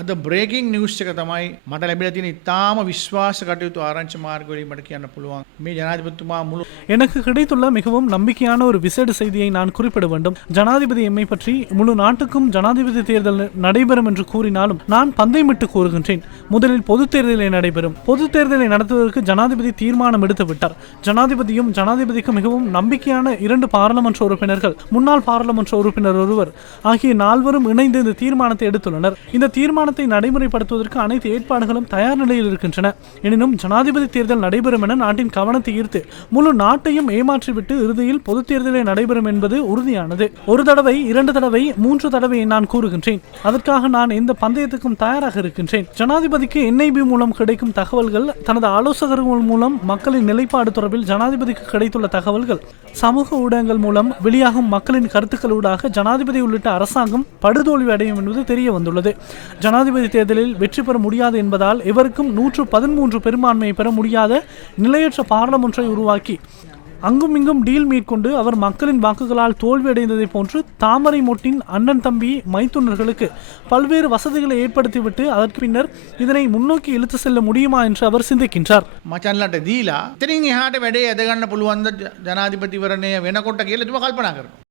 අද breaking news එක තමයි මට ලැබිලා තියෙන ඉතාම විශ්වාස කටයුතු ආරංචි මාර්ග වලින් මට කියන්න පුළුවන්. මේ ජනාධිපතිතුමා මුළු எனக்கு கிடைத்துள்ள மிகவும் நம்பிக்கையான ஒரு விசேட செய்தியை நான் குறிப்பிட வேண்டும். ஜனாதிபதி எம்மை பற்றி முழு நாட்டுக்கும் ஜனாதிபதி தேர்தல் நடைபெறும் என்று கூறினாலும் நான் பந்தயமிட்டு கூறுகின்றேன். முதலில் பொதுத் தேர்தலை நடைபெறும். பொதுத் தேர்தலை நடத்துவதற்கு ஜனாதிபதி தீர்மானம் எடுத்து விட்டார். ஜனாதிபதியும் ஜனாதிபதிக்கு மிகவும் நம்பிக்கையான 2 பாராளுமன்ற உறுப்பினர்கள், முன்னாள் பாராளுமன்ற உறுப்பினர் ஒருவர் ஆகிய 4 பேரும் இணைந்து இந்த தீர்மானத்தை எடுத்துள்ளனர். இந்த தீர்மானத்தை நடைமுறைப்படுத்துவதற்கு அனைத்து ஏற்பாடுகளும் தயார் நிலையில் இருக்கின்றன. எனினும் ஜனாதிபதி தேர்தல் நடைபெறும் என நாட்டின் கவனத்தை ஈர்த்து முழு நாட்டையும் ஏமாற்றிவிட்டு இறுதியில் பொதுத் தேர்தலை நடைபெறும் என்பது உறுதியானது. ஒரு தடவை, 2 தடவை, 3 தடவை நான் கூறுகின்றேன். அதற்காக நான் எந்த பந்தயத்துக்கும் தயாராக இருக்கின்றேன். ஜனாதிபதிக்கு NIB மூலம் கிடைக்கும் தகவல்கள், தனது ஆலோசகர்கள் மூலம் மக்களின் நிலைப்பாடு தொடர்பில் ஜனாதிபதிக்கு கிடைத்துள்ள தகவல்கள், சமூக ஊடகங்கள் மூலம் வெளியாகும் மக்களின் கருத்துக்களூடாக ஜனாதிபதி உள்ளிட்ட அரசாங்கம் படுதோல்வி அடையும் என்பது தெரிய வந்துள்ளது. ஜனாதிபதி தேர்தலில் வெற்றி பெற முடியாது என்பதால் எவருக்கும் 113 பெரும்பான்மையை பெற முடியாத நிலையற்ற பாராளுமன்றை உருவாக்கி அங்கும் இங்கும் டீல் மேற்கொண்டு அவர் மக்களின் வாக்குகளால் தோல்வியடைந்ததை போன்று தாமரை மொட்டின் அண்ணன் தம்பி மைத்துனர்களுக்கு பல்வேறு வசதிகளை ஏற்படுத்திவிட்டு அதற்கு பின்னர் இதனை முன்னோக்கி இழுத்து செல்ல முடியுமா என்று அவர் சிந்திக்கின்றார். මචන්ලට දීලා ඉතින් එහාට වැඩේ ඇදගන්න පුළුවන් ද ජනාධිපතිවරණය වෙනකොට කියලා කල්පනා කරනවා.